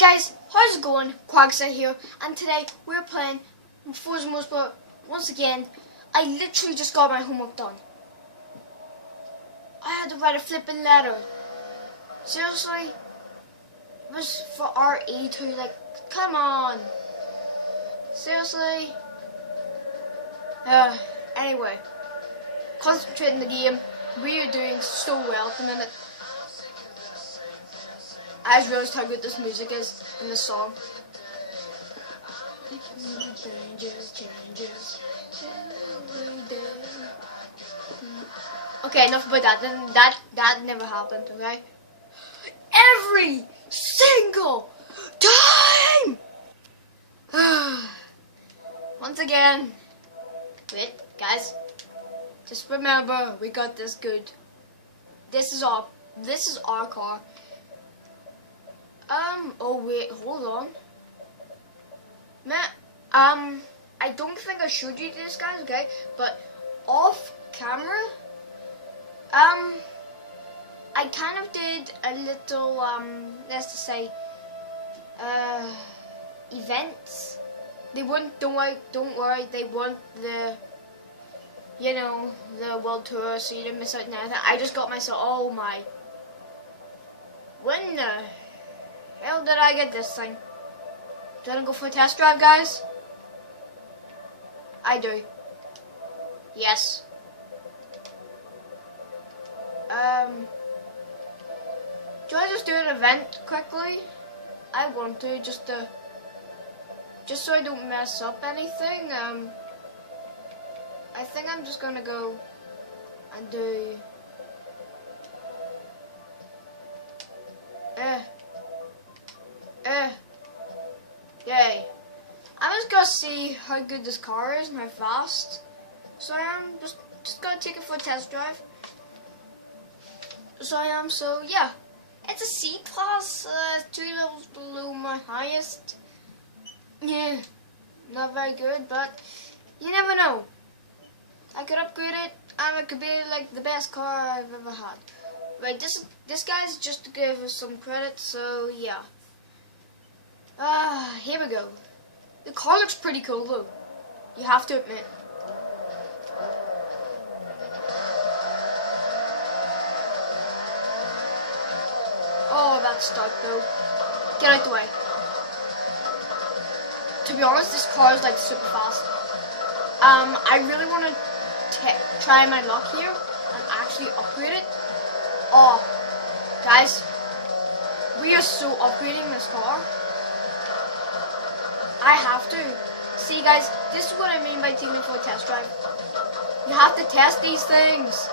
guys, how's it going? Quagsire here, and today we're playing Forza Motorsport once again. I literally just got my homework done. I had to write a flipping letter. Seriously? It was for RE2, like, come on. Seriously? Anyway. Concentrate in the game. We are doing so well at the minute. I just realized how good this music is in this song. Okay, enough about that. That never happened, okay? Every single time! Once again. Wait, guys. Just remember, we got this good. This is our car. Oh wait, hold on. I don't think I showed you this, guys, okay? But off camera, I kind of did a little, let's just say, events. They weren't, don't worry, they weren't the, you know, the world tour, so you didn't miss out on anything. I just got myself, oh my, when the hell did I get this thing? Do I want to go for a test drive, guys? I do. Yes. Do I just do an event quickly? I want to, just so I don't mess up anything. I think I'm just gonna go and do yay. I'm just gonna see how good this car is and how fast. So I am just gonna take it for a test drive. So I am, so yeah. It's a C class, 3 levels below my highest. Yeah, not very good, but you never know. I could upgrade it and it could be like the best car I've ever had. Right, this guy's just to give us some credit, so yeah. Here we go. The car looks pretty cool though, you have to admit. Oh, that's dark though. Get out the way. To be honest, this car is like super fast. I really want to try my luck here and actually upgrade it. Oh, guys, we are so upgrading this car. I have to. See, guys, this is what I mean by taking it for a test drive. You have to test these things.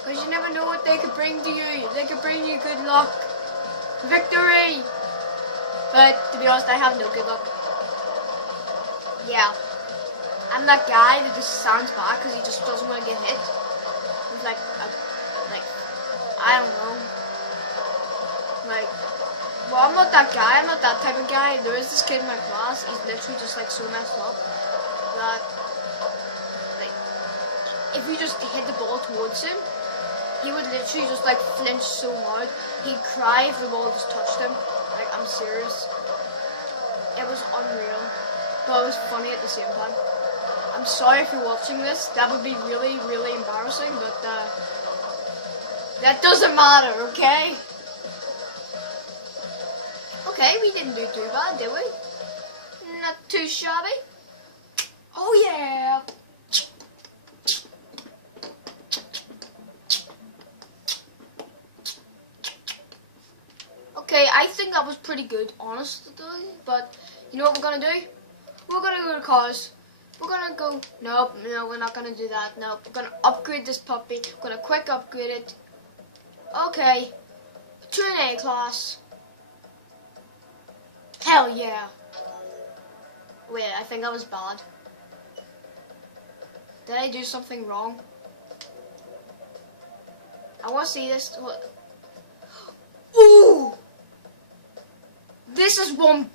Because you never know what they could bring to you. They could bring you good luck. Victory! But, to be honest, I have no good luck. Yeah. I'm that guy that just sounds bad because he just doesn't want to get hit. He's like, I don't know. Like, well, I'm not that guy. I'm not that type of guy. There is this kid in my class. He's literally just like so messed up that, like, if you just hit the ball towards him, he would literally just like flinch so hard. He'd cry if the ball just touched him. Like, I'm serious. It was unreal, but it was funny at the same time. I'm sorry if you're watching this. That would be really, really embarrassing, but that doesn't matter, okay? Okay, we didn't do too bad, did we? Not too shabby. Oh yeah. Okay, I think that was pretty good, honestly. But you know what we're gonna do? We're gonna go to cars. We're gonna go. Nope, no, we're not gonna do that. Nope, we're gonna upgrade this puppy. We're gonna quick upgrade it. Okay, to an A class. Hell yeah. Wait, I think that was bad. Did I do something wrong? I want to see this. Ooh! This is one.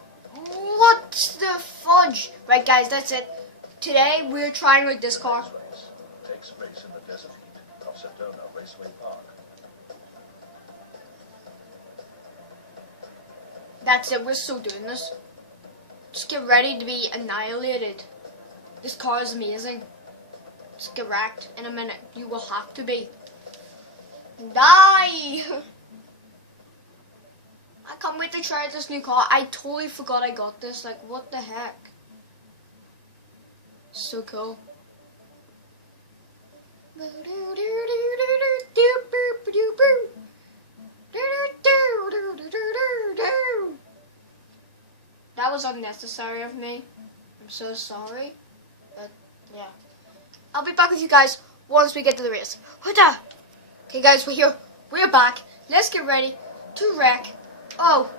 What the fudge? Right, guys, that's it. Today we're trying with this car. Takes place in the desert heat of Sedona Raceway Park. That's it, we're still doing this. Just get ready to be annihilated. This car is amazing. Just get wrecked in a minute. You will have to be. Die! I can't wait to try this new car. I totally forgot I got this. Like, what the heck? So cool. That was unnecessary of me. I'm so sorry. But, yeah. I'll be back with you guys once we get to the race. Okay guys, we're here. We're back. Let's get ready to wreck. Oh.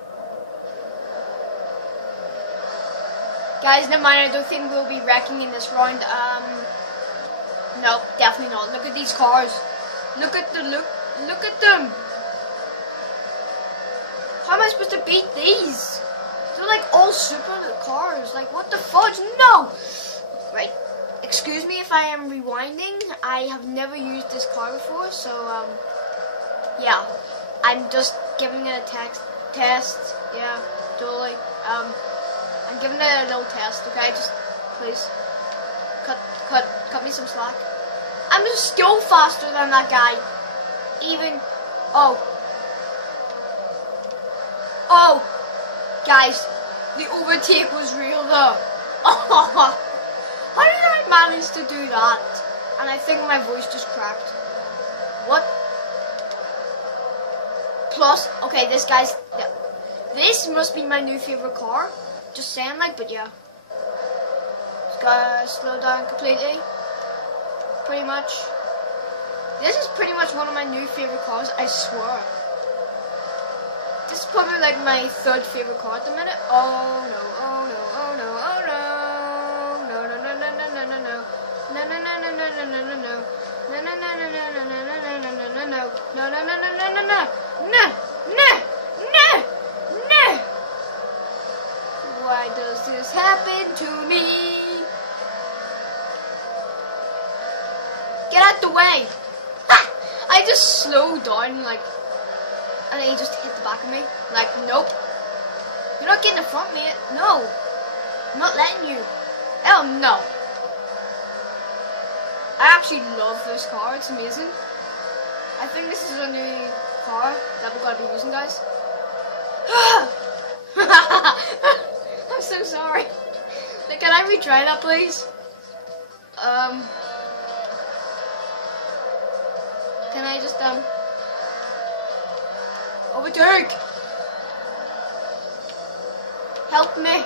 Guys, never mind. I don't think we'll be wrecking in this round. Nope, definitely not. Look at these cars. Look at the look at them. How am I supposed to beat these? They're like all super cars. Like, what the fudge? No! Right. Excuse me if I am rewinding. I have never used this car before, so, yeah. I'm just giving it a test. Yeah, totally. I'm giving it a little test, okay? Just, please. Cut me some slack. I'm just still faster than that guy. Even, oh, guys, the overtake was real though. How did I manage to do that? And I think my voice just cracked. What? Plus, okay, this must be my new favorite car. Just saying, like, but yeah. Just gotta slow down completely. Pretty much. This is pretty much one of my new favorite cars, I swear. This is probably like my third favorite car at the minute. Oh no, oh no, oh no, oh no. No, no, no, no, no, no, no, no. No, no, no, no, no, no, no, no, no. No, no, no, no, no, no, no, no, no, no, no, no. No, no, no, no, no, no, no. No, no, no, no. Why does this happen to me? Get out the way! Ha! I just slowed down, like, and then he just hit the back of me. Like, nope. You're not getting in front of me. No. I'm not letting you. Hell no. I actually love this car. It's amazing. I think this is a new car that we're going to be using, guys. I'm so sorry. Like, can I retry that, please? Can I just, overtake? Help me.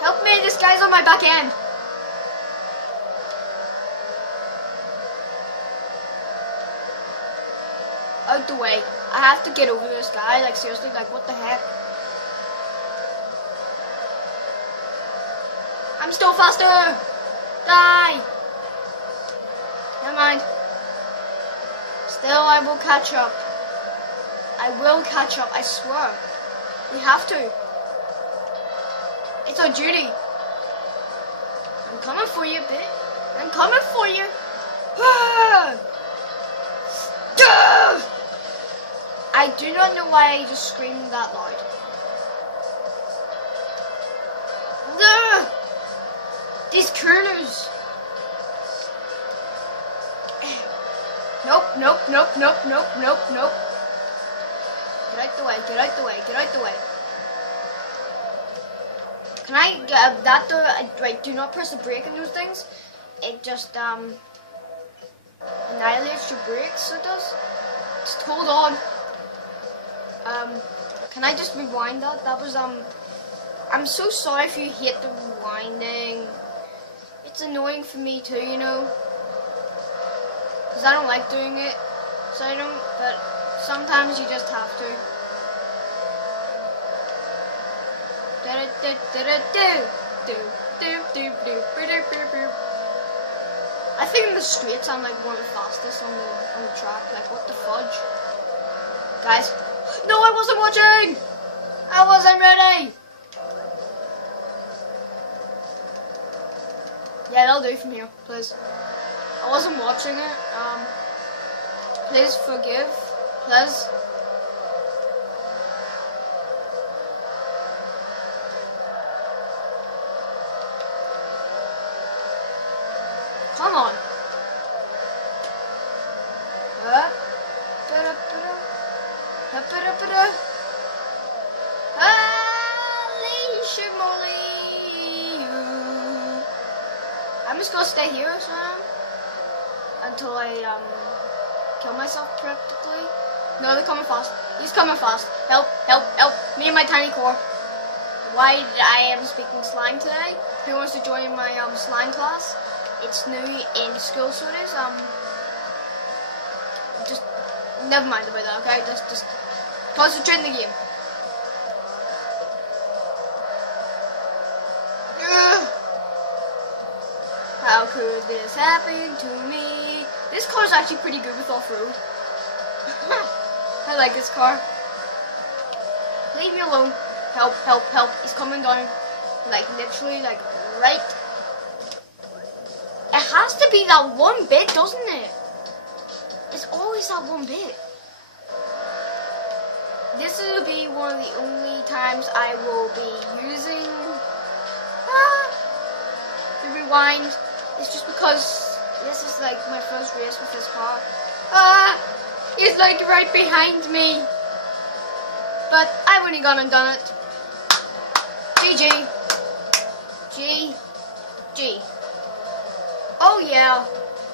Help me, this guy's on my back end. Out the way. I have to get over this guy, like seriously, like what the heck? I'm still faster! Die! Never mind. Still, I will catch up. I will catch up, I swear. We have to. It's our duty. I'm coming for you, bitch. I'm coming for you. I do not know why I just screamed that loud. These coolers. Nope, nope, nope, nope, nope, nope, nope. Get out the way, get out the way, get out the way. Can I get that door? Right, do not press the brake on those things. It just annihilates your brakes, it does. Just hold on. Can I just rewind that? That was I'm so sorry if you hate the rewinding. It's annoying for me too, you know. Because I don't like doing it. So I don't, but sometimes you just have to. I think in the streets I'm like one of the fastest on the track. Like what the fudge, guys? No, I wasn't watching. I wasn't ready. Yeah, that'll do from here, please. I wasn't watching it. Please forgive, please. Come on. I'm just gonna stay here until I kill myself practically. No, they're coming fast. He's coming fast. Help, help, help. Me and my tiny core. Why I am speaking slang today. Who wants to join my slang class? It's new in school, so it is. Just never mind about that, okay? Just concentrate in the game. How could this happen to me? This car is actually pretty good with off-road. I like this car. Leave me alone. Help, help, help. He's coming down. Like, literally, like, right. It has to be that one bit, doesn't it? It's always that one bit. This will be one of the only times I will be using the rewind. It's just because this is like my first race with this car. He's like right behind me. But I've only gone and done it. GG. GG. Oh yeah.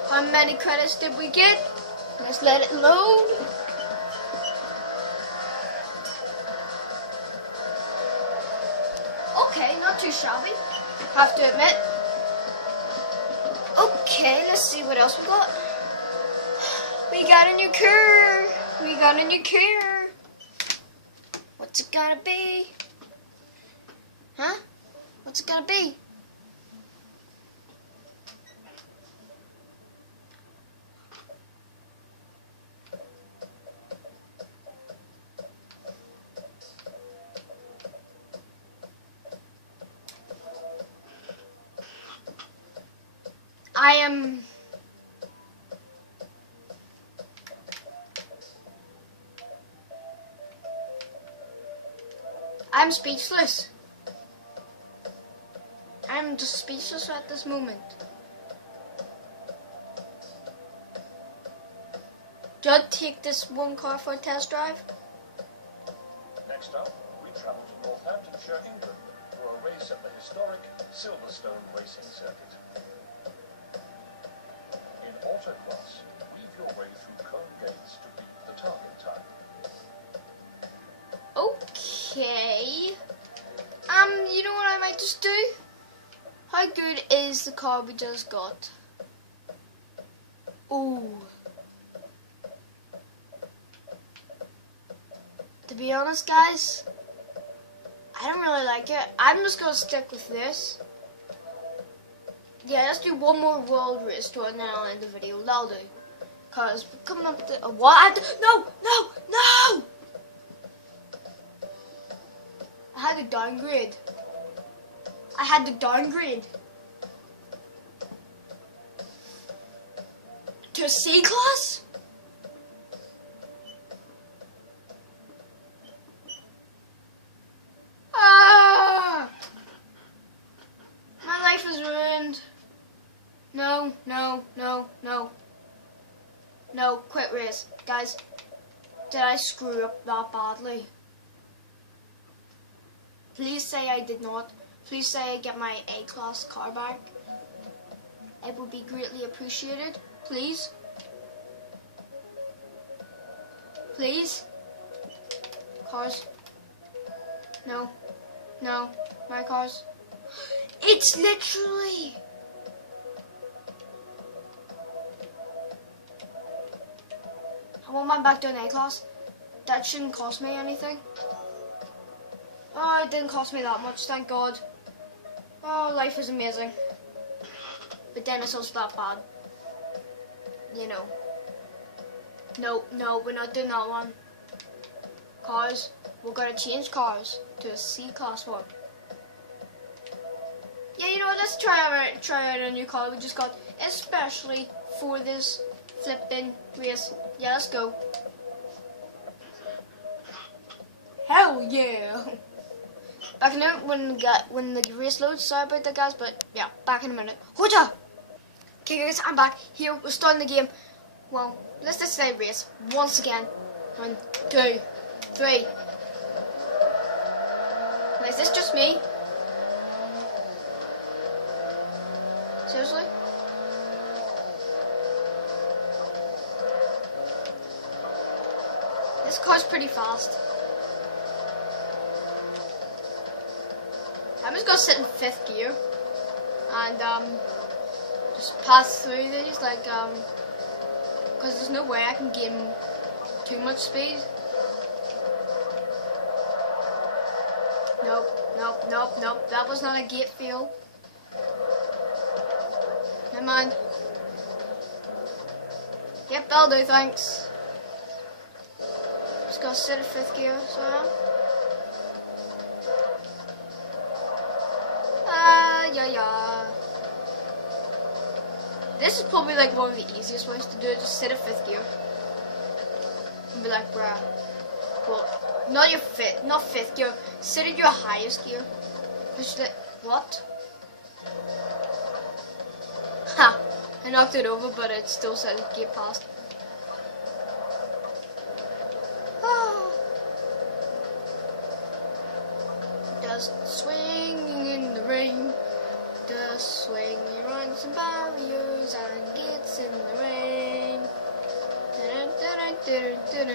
How many credits did we get? Let's let it load. Okay, not too shabby, have to admit. Okay, let's see what else we got. We got a new car. We got a new car. What's it gonna be? Huh? What's it gonna be? I'm speechless. I'm just speechless at this moment. Judd, take this one car for a test drive. Next up, we travel to Northamptonshire, England, for a race at the historic Silverstone racing circuit. In autocross, weave your way through cone gates to beat the target time. Okay. You know what I might just do? How good is the car we just got? Ooh. To be honest, guys, I don't really like it. I'm just gonna stick with this. Yeah, let's do one more world race tour and then I'll end the video. That'll do. Cause we're coming up to what? No! I had to downgrade. To C class? My life is ruined. No, quit race. Guys, did I screw up that badly? Please say I did not. Please say I get my A-class car back. It would be greatly appreciated. Please. Please. Cars. No. My cars. It's literally... I want mine back to an A-class. That shouldn't cost me anything. Oh, it didn't cost me that much, thank God. Oh, life is amazing. But then it's also that bad. You know. No, we're not doing that one. Cars. We're gonna change cars to a C-class one. Yeah, you know what, let's try out a new car we just got, especially for this flipping race. Yeah, let's go. Hell yeah! Back in a minute when the race loads. Sorry about that, guys, but yeah, back in a minute. Hoja! Okay guys, I'm back. Here, we're starting the game. Well, let's just say race. Once again. 1, 2, 3. Wait, is this just me? Seriously? This car's pretty fast. I'm just gonna sit in 5th gear and just pass through these like because there's no way I can gain too much speed. Nope, nope, nope, nope. That was not a gate fail. Never mind. Yep, that'll do, thanks. Just gotta sit in 5th gear, so I am. Yeah. This is probably like one of the easiest ways to do it. Just sit in 5th gear and be like, bruh. Well, not 5th gear. Sit in your highest gear. What? Ha! I knocked it over, but it still said get past. Just swinging in the rain. Just swinging around some barriers and gets in the rain. Dun dun dun dun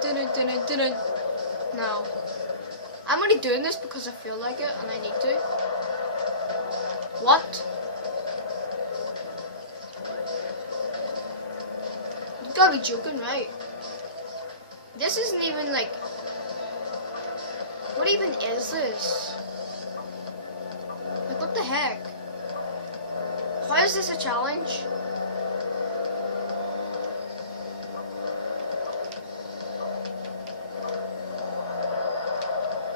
dun dun dun dun. No, I'm only doing this because I feel like it and I need to. What? You gotta be joking, right? This isn't even like... What even is this? Like, what the heck? How is this a challenge?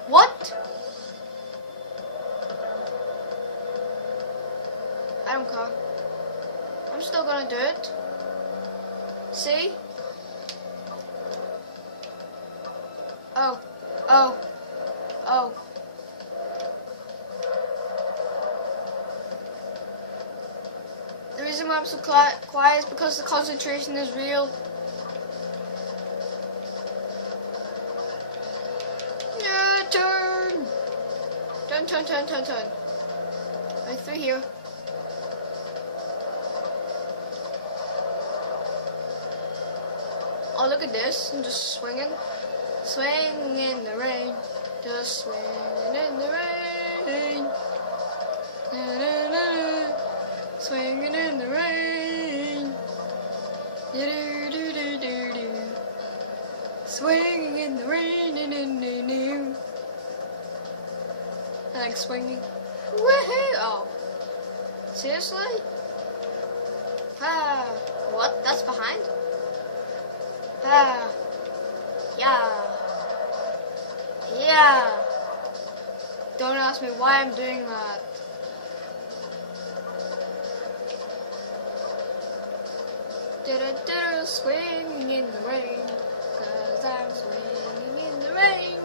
What? I don't care. I'm still gonna do it. See? Oh. The reason why I'm so quiet is because the concentration is real. Yeah, turn! Turn. Right through here. Oh, look at this. I'm just swinging. Swinging in the rain. Just swinging in the rain. Da-da-da-da. Swinging in the rain. Do-do-do-do-do-do. Swinging in the rain. I like swinging. Woohoo! Oh. Seriously? Ah. What? That's behind? Ah. Yeah. Don't ask me why I'm doing that. Swinging in the rain, 'cause I'm swinging in the rain.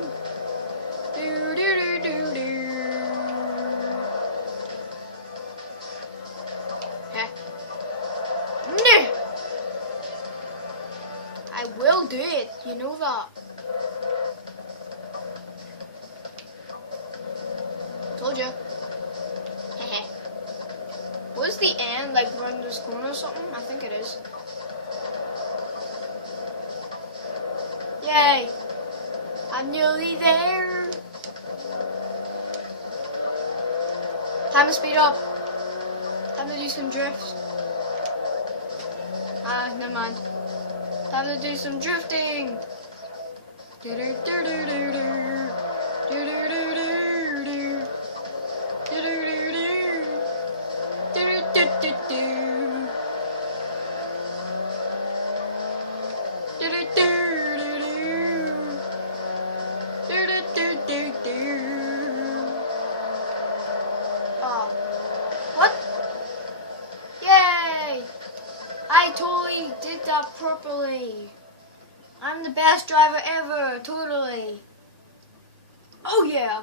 Do do do do do. Heh. No. I will do it. You know that. Told you. Hehe. What's the end? Like around this corner or something? I think it is. Yay! I'm nearly there. Time to speed up. Time to do some drifts. Ah, never mind. Time to do some drifting. Do do do do do do. Do do do do do. Do do do do. Do do do do. Do do do. What? Yay! I totally did that properly. I'm the best driver ever, totally. Oh yeah.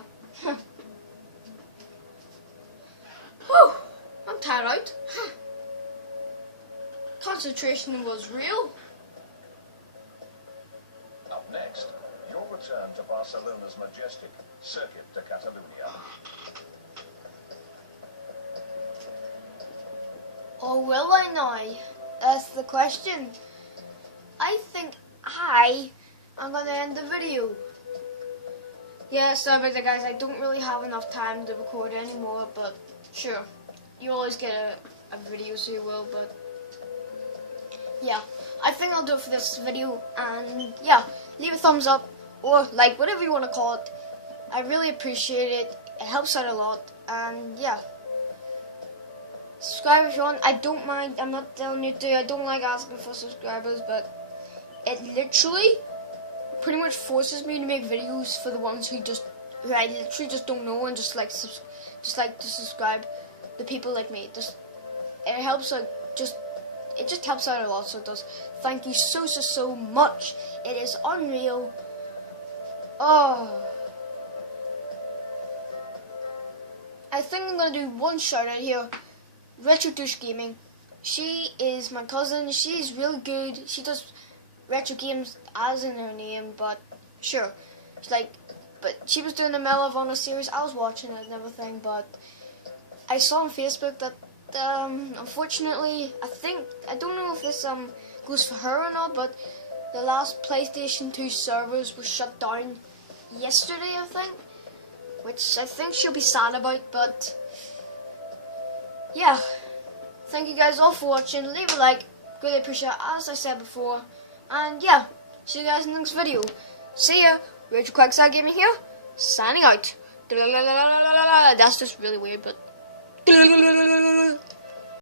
Whew, I'm tired out. Concentration was real. Up next, your return to Barcelona's majestic Circuit de Catalunya. Or will I now? That's the question. I think I am going to end the video. Yeah, sorry about that, guys. I don't really have enough time to record anymore, but sure. You always get a video, so you will, but yeah. I think I'll do it for this video, and yeah, leave a thumbs up, or like, whatever you want to call it. I really appreciate it. It helps out a lot, and yeah. Subscribe if you want. I don't mind. I'm not telling you to. I don't like asking for subscribers, but it literally pretty much forces me to make videos for the ones who I literally just don't know and just like to subscribe. The people like me. It helps out. It just helps out a lot. So it does. Thank you so much. It is unreal. Oh. I think I'm gonna do one shout out here. Retro Douche Gaming. She is my cousin. She's really good. She does retro games as in her name, but sure. But she was doing the Medal of Honor series. I was watching it and everything, but I saw on Facebook that unfortunately, I don't know if this goes for her or not, but the last PlayStation 2 servers were shut down yesterday, I think, which I think she'll be sad about, but yeah. Thank you guys all for watching. Leave a like, really appreciate it, as I said before, and yeah, see you guys in the next video. See ya. Rachel Quagsire Gaming here, signing out. That's just really weird, but